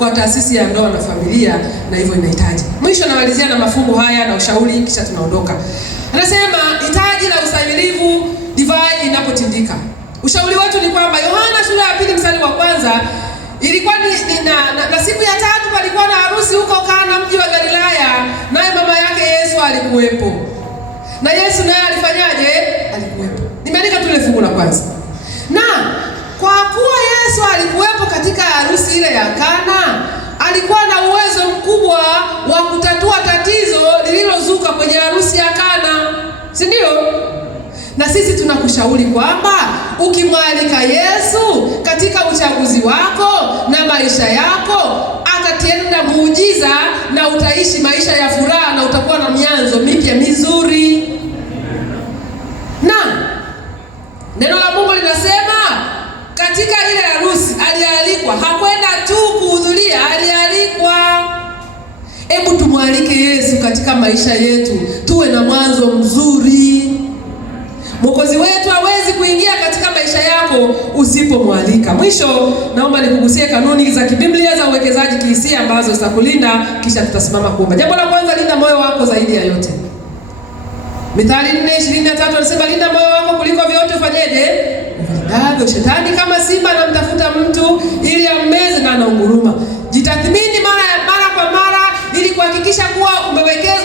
kwa taasisi ya ndoa na familia, na hivyo inahitaji. Mwisho namalizia na mafungu haya na ushauri, kisha tunaondoka. Anasema hitaji la ustahimilivu divai inapotindika. Ushauri wetu ni kwamba Yohana sura ya 2 mstari wa 1 ilikuwa na siku ya 3 palikuwa na harusi huko Kana mji wa Galilaya, naye mama yake Yesu alikuwepo. Na Yesu naye alifanyaje? Alikuwepo. Nimeandika tu ile fungu la kwanza. Na kwa kuwa Yesu alikuwepo katika harusi ile ya Kana, alikuwa na uwezo mkubwa wa kutatua tatizo lililozuka kwenye harusi ya Kana. Si ndio? Na sisi tunakushauri kwamba ukimwalika Yesu katika uchaguzi wako na maisha yako, atatenda muujiza na utaishi maisha ya furaha na utakuwa na mianzo mipya mizuri. Na neno la Mungu linasema katika ile harusi alialikwa, hakwenda tu kuhudhuria, alialikwa. Hebu tumwalike Yesu katika maisha yetu, tuwe na mwanzo mzuri. Mwokozi wetu hawezi kuingia katika maisha yako usipomwalika. Mwisho, naomba nikugusie kanuni za kibiblia za uwekezaji kihisia ambazo zitakulinda, kisha tutasimama kuomba. Jambo la kwanza, linda moyo wako zaidi ya yote. Mithali 4:23 anasema linda moyo wako kuliko vyote ufanyeje? Uvilindavyo. Shetani kama simba anamtafuta mtu ili ammeze na anaunguruma. Jitathmini mara kwa mara ili kuhakikisha kuwa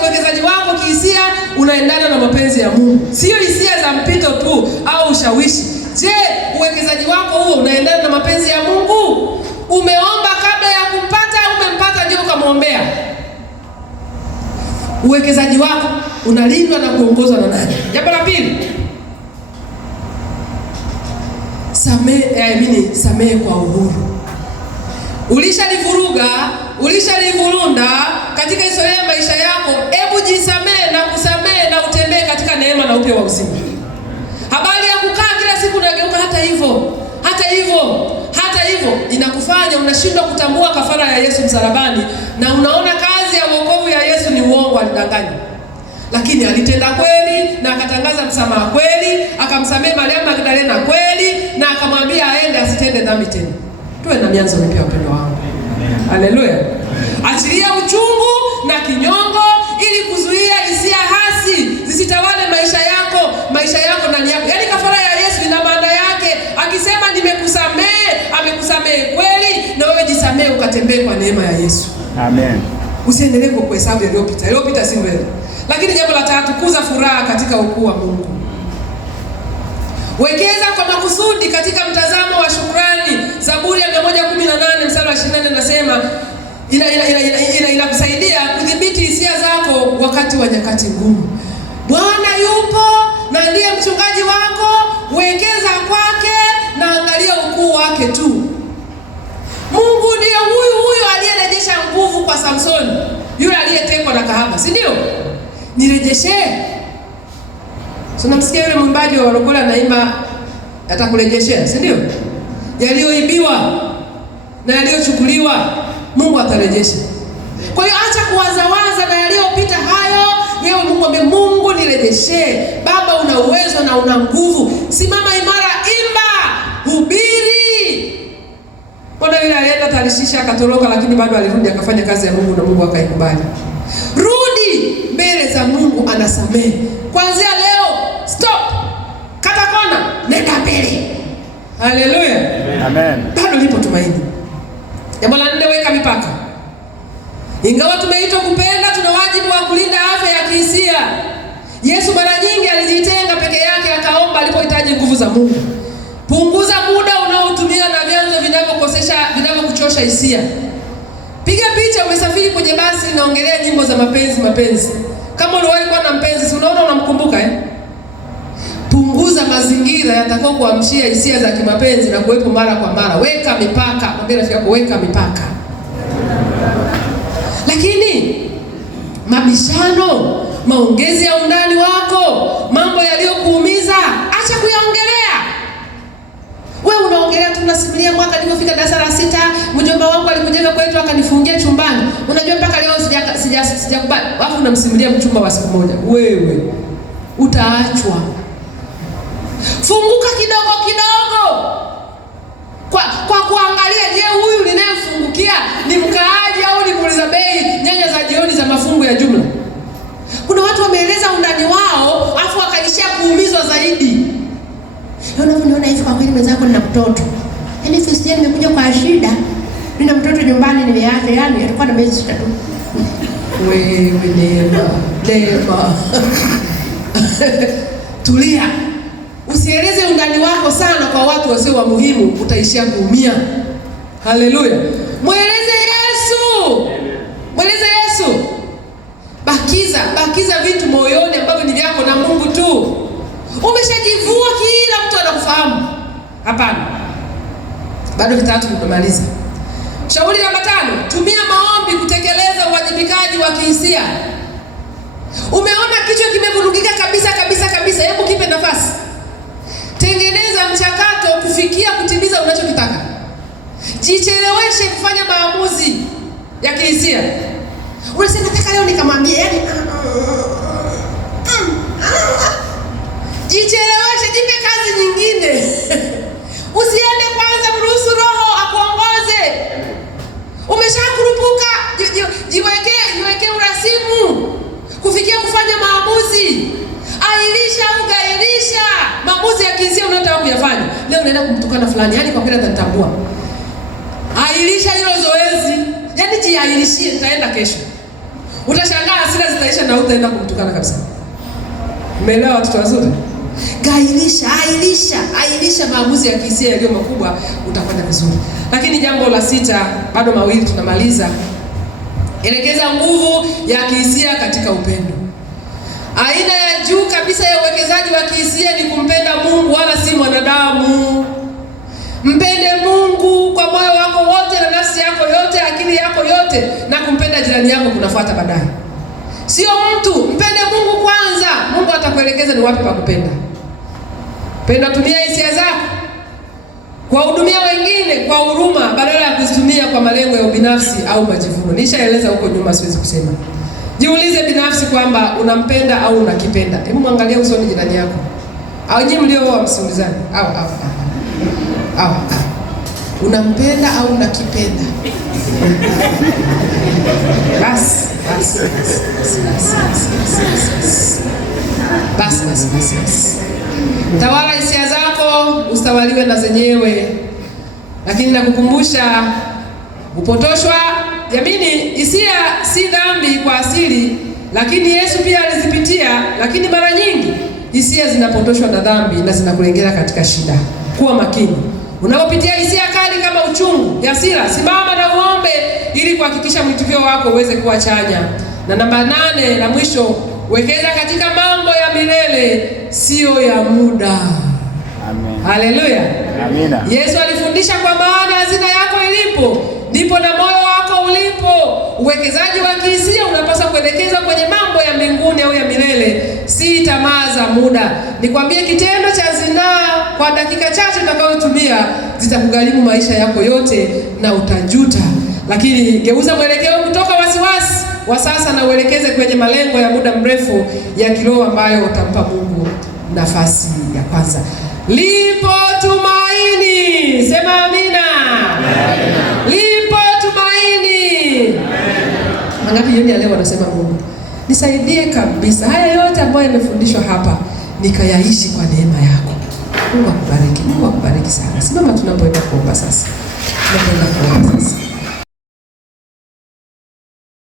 uwekezaji wako kihisia unaendana na mapenzi ya Mungu. Sio hisia za mpito tu au ushawishi. Je, uwekezaji wako huo unaendana na mapenzi ya Mungu? Umeomba kabla ya kumpata, umempata ndio ukamwombea? Uwekezaji wako unalindwa na kuongozwa na nani? Jambo la pili, samehe kwa uhuru. Ulishalivuruga, ulishalivurunda katika historia ya maisha yako, hebu jisamehe na kusamehe na utembee katika neema na upya wa uzima. Habari ya kukaa kila siku unageuka hata hivyo inakufanya unashindwa kutambua kafara ya Yesu msalabani, na unaona kazi ya wokovu ya Yesu ni uongo, alidanganya. Lakini alitenda kweli na akatangaza msamaha kweli, akamsamehe Mariamu Magdalena kweli, na akamwambia aende asitende dhambi tena. Tuwe na mianzo mipya wapendwa wangu. Haleluya. Achilia uchungu na kinyongo ili kuzuia hisia hasi zisitawale maisha yako ndani yako. Yaani kafara ya Yesu ina maana yake. Akisema nimekusamehe, amekusamehe kweli, na wewe jisamehe ukatembee kwa neema ya Yesu. Amen. Usiendelee kuhesabu yaliyopita. Yaliyopita si mbele. Lakini jambo la tatu, kuza furaha katika ukuu wa Mungu. Wekeza kwa makusudi katika mtazamo wa shukrani. Zaburi ya 118 mstari wa 24 nasema inakusaidia kudhibiti hisia zako wakati wa nyakati ngumu. Bwana yupo na ndiye mchungaji wako, wekeza kwake na angalia ukuu wake tu. Mungu ndiye huyu aliyerejesha nguvu kwa Samsoni, yule aliyetekwa na kahaba, si ndio? Nirejeshe. Tunamsikia yule mwimbaji wa walokole anaimba atakurejeshea, si ndio? Yaliyoibiwa na yaliyochukuliwa Mungu atarejesha. Kwa hiyo acha kuwazawaza na yaliyopita hayo. Wewe Mungu ambe, Mungu nirejeshe. Baba una uwezo na una nguvu. Simama imara, imba, hubiri. Bwana yule alienda talishisha akatoroka, lakini bado alirudi akafanya kazi ya Mungu na Mungu akaikubali. Rudi mbele za Mungu, anasamehe. Kuanzia leo stop. Kata kona, nenda mbele. Haleluya. Amen. Bado lipo tumaini. Jambo la 4, weka mipaka. Ingawa tumeitwa kupenda, tuna wajibu wa kulinda afya ya kihisia. Yesu mara nyingi alijitenga peke yake akaomba alipohitaji nguvu za Mungu. Punguza muda unaotumia na vyanzo vinavyokuchosha hisia. Piga picha umesafiri kwenye basi naongelea nyimbo za mapenzi. Kama uliwahi kuwa na mpenzi, si unaona unamkumbuka Punguza mazingira yatakao kuamshia hisia za kimapenzi na kuwepo mara kwa mara. Weka mipaka. Mwambie rafiki yako weka mipaka. Lakini mabishano, maongezi ya undani wako, mambo yaliyokuumiza, acha kuyaongelea. Wewe unaongelea tu, unasimulia mwaka nilipofika darasa la 6, mjomba wangu alikujenga kwetu akanifungia chumbani. Unajua mpaka leo sijakubali. Alafu unamsimulia mchumba wa siku moja. Wewe utaachwa. Funguka kidogo kwa kuangalia, je, huyu ninayemfunguka kushughulikia ni mkaaji au ni muuliza bei nyanya za jioni za mafungu ya jumla. Kuna watu wameeleza undani wao afu wakaishia kuumizwa zaidi. Unaona hivi, kwa kweli mwenzako nina mtoto. Yaani sisi nimekuja kwa shida. Nina mtoto nyumbani nimeacha, yani alikuwa na miezi 6 tu. Wewe Neema. Tulia. Usieleze undani wako sana kwa watu wasio wa muhimu, utaishia kuumia. Haleluya. Mweleze Yesu. Mweleze Yesu. Bakiza vitu moyoni ambavyo ni vyako na Mungu tu. Umeshajivua, kila mtu anakufahamu. Hapana. Bado vitatu tumemaliza. Shauri namba 5, tumia maombi kutekeleza uwajibikaji wa kihisia. Umeona kichwa kimevurugika kabisa, hebu kipe nafasi. Tengeneza mchakato kufikia kutimiza unachokitaka. Jicheleweshe kufanya maamuzi ya kihisia. Unasema nataka leo nikamwambia, yani jicheleweshe, jipe kazi nyingine. Usiende kwanza, mruhusu Roho akuongoze. Umeshakurupuka, jiwekee urasimu kufikia kufanya maamuzi. Ailisha au gairisha maamuzi ya kihisia unayotaka kuyafanya. Leo unaenda kumtukana fulani, yani kwa kweli atanitambua. Ailisha hilo zoezi. Yani jiailishie, nitaenda kesho. Utashangaa hasira zitaisha na utaenda kumtukana kabisa. Umeelewa watoto wazuri? Ailisha maamuzi ya kihisia yaliyo makubwa, utafanya vizuri. Lakini jambo la 6, bado mawili tunamaliza. Elekeza nguvu ya kihisia katika upendo. Aina ya juu kabisa ya uwekezaji wa kihisia ni kumpenda Mungu wala si mwanadamu. Mpende Mungu kwa moyo wako wote na nafsi yako yote, akili yako yote, na kumpenda jirani yako kunafuata baadaye. Sio mtu, mpende Mungu kwanza. Mungu atakuelekeza ni wapi pa kupenda. Penda, tumia hisia zako kuwahudumia wengine kwa huruma badala ya kuzitumia kwa malengo ya ubinafsi au majivuno. Nishaeleza huko nyuma, siwezi kusema. Jiulize binafsi kwamba unampenda au unakipenda. Hebu muangalie usoni jirani yako. Au nyinyi mlio msiulizani. Au. Unampenda au unakipenda? Basi. Tawala hisia zako, usitawaliwe na zenyewe. Lakini nakukumbusha, upotoshwa. Jamini, hisia si dhambi kwa asili, lakini Yesu pia alizipitia. Lakini mara nyingi hisia zinapotoshwa na dhambi na zinakulengea katika shida. Kuwa makini. Unapopitia hisia kali kama uchungu, hasira, simama na uombe ili kuhakikisha mwitikio wako uweze kuwa chanya. Na namba 8 la mwisho, wekeza katika mambo ya milele, sio ya muda. Amen. Haleluya. Amina. Yesu alifundisha kwa maana hazina yako ilipo, ndipo na moyo wako ulipo. Uwekezaji wa kihisia unapaswa kuelekezwa kwenye mambo ya mbinguni au ya milele, si tamaa za muda. Nikwambie, kitendo cha zinaa kwa dakika chache utakayotumia zitakugharimu maisha yako yote na utajuta. Lakini geuza mwelekeo kutoka wasiwasi wa sasa na uelekeze kwenye malengo ya muda mrefu ya kiroho ambayo utampa Mungu nafasi ya kwanza. Lipo tumaini. Sema amina. Lipo tumaini. Mangapi jioni ya leo wanasema Mungu, nisaidie kabisa haya yote ambayo yamefundishwa hapa nikayaishi kwa neema yako. Mungu akubariki. Mungu akubariki sana. Simama tunapoenda kuomba sasa. Tunapoenda kuomba sasa.